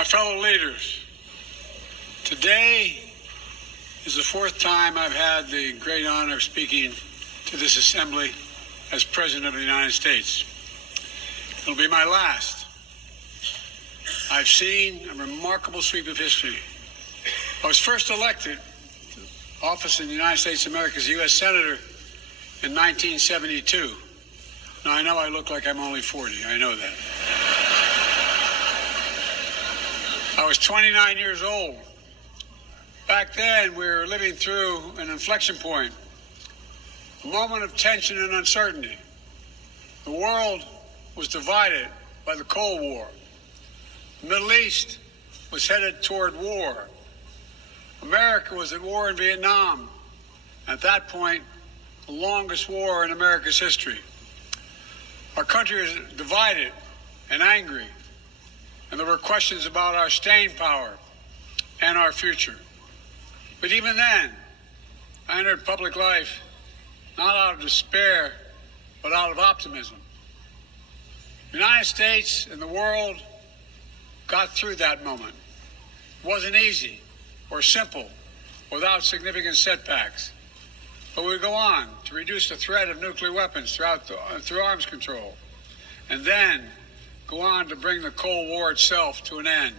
My fellow leaders, today is the fourth time I've had the great honor of speaking to this assembly as President of the United States. It'll be my last. I've seen a remarkable sweep of history. I was first elected to office in the United States of America as a U.S. Senator in 1972. Now, I know I look like I'm only 40. I know that. I was 29 years old. Back then, we were living through an inflection point, a moment of tension and uncertainty. The world was divided by the Cold War. The Middle East was headed toward war. America was at war in Vietnam. At that point, the longest war in America's history. Our country was divided and angry, and there were questions about our staying power and our future. But even then, I entered public life not out of despair, but out of optimism. The United States and the world got through that moment. It wasn't easy or simple without significant setbacks. But we go on to reduce the threat of nuclear weapons through arms control, and then go on to bring the Cold War itself to an end.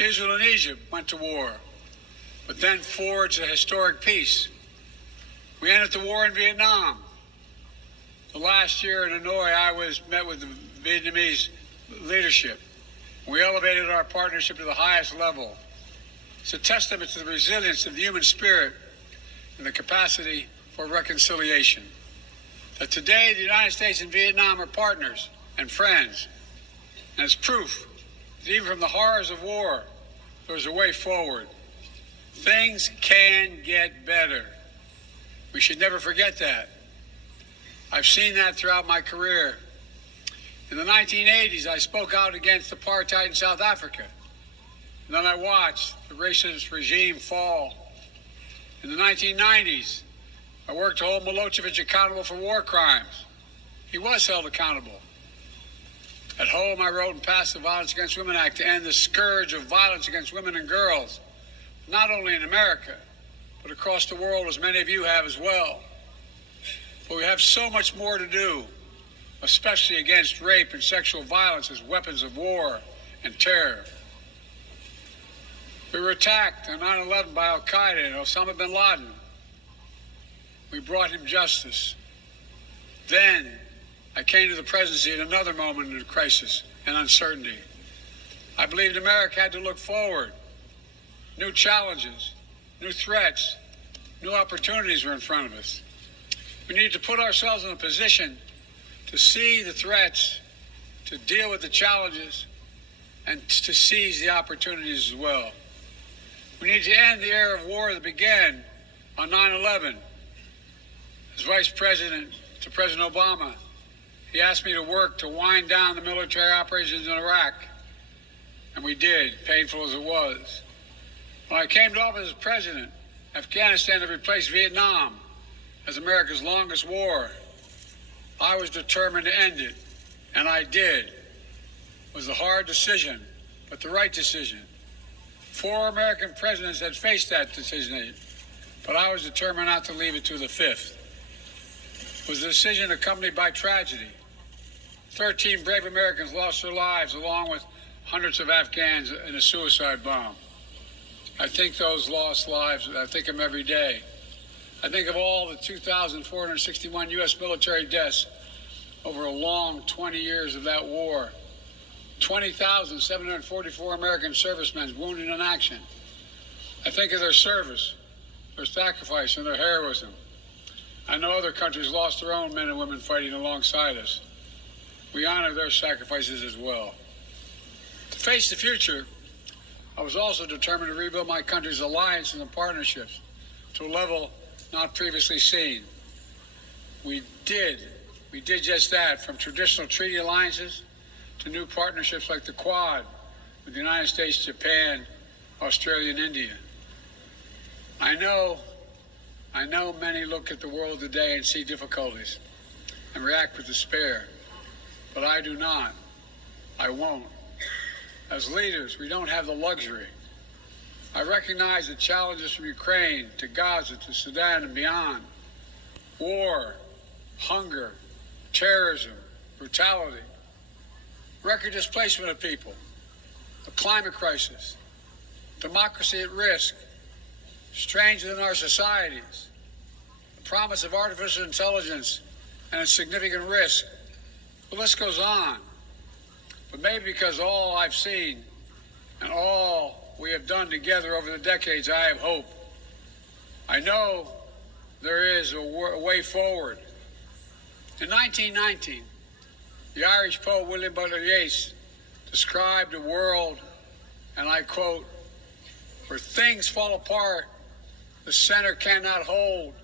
Israel and Egypt went to war, but then forged a historic peace. We ended the war in Vietnam. The last year in Hanoi, I met with the Vietnamese leadership. We elevated our partnership to the highest level. It's a testament to the resilience of the human spirit and the capacity for reconciliation. That today, the United States and Vietnam are partners and friends. And it's proof that even from the horrors of war, there's a way forward. Things can get better. We should never forget that. I've seen that throughout my career. In the 1980s, I spoke out against apartheid in South Africa. And then I watched the racist regime fall. In the 1990s, I worked to hold Milosevic accountable for war crimes. He was held accountable. At home, I wrote and passed the Violence Against Women Act to end the scourge of violence against women and girls, not only in America, but across the world, as many of you have as well. But we have so much more to do, especially against rape and sexual violence as weapons of war and terror. We were attacked on 9/11 by Al-Qaeda and Osama bin Laden. We brought him justice. Then I came to the presidency at another moment of crisis and uncertainty. I believed America had to look forward. New challenges, new threats, new opportunities were in front of us. We need to put ourselves in a position to see the threats, to deal with the challenges, and to seize the opportunities as well. We need to end the era of war that began on 9/11. As Vice President to President Obama, he asked me to work to wind down the military operations in Iraq. And we did, painful as it was. When I came to office as president, Afghanistan had replaced Vietnam as America's longest war. I was determined to end it, and I did. It was a hard decision, but the right decision. 4 American presidents had faced that decision, but I was determined not to leave it to the 5th. It was a decision accompanied by tragedy. 13 brave Americans lost their lives, along with hundreds of Afghans in a suicide bomb. I think those lost lives, I think of them every day. I think of all the 2,461 U.S. military deaths over a long 20 years of that war. 20,744 American servicemen wounded in action. I think of their service, their sacrifice, and their heroism. I know other countries lost their own men and women fighting alongside us. We honor their sacrifices as well. To face the future, I was also determined to rebuild my country's alliances and partnerships to a level not previously seen. We did just that, from traditional treaty alliances to new partnerships like the Quad with the United States, Japan, Australia, and India. I know many look at the world today and see difficulties and react with despair, but I do not. I won't. As leaders, we don't have the luxury. I recognize the challenges from Ukraine to Gaza to Sudan and beyond. War, hunger, terrorism, brutality, record displacement of people, a climate crisis, democracy at risk, strains within our societies, the promise of artificial intelligence and its significant risk. The list goes on. But maybe because all I've seen and all we have done together over the decades, I have hope. I know there is a way forward. In 1919, the Irish poet William Butler Yeats described a world, and I quote, "where things fall apart, the center cannot hold,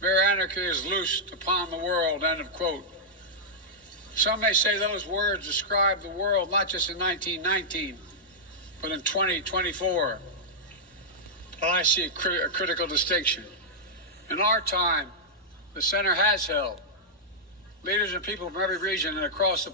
mere anarchy is loosed upon the world," end of quote. Some may say those words describe the world not just in 1919, but in 2024. But I see a critical distinction. In our time, the center has held. Leaders and people from every region and across the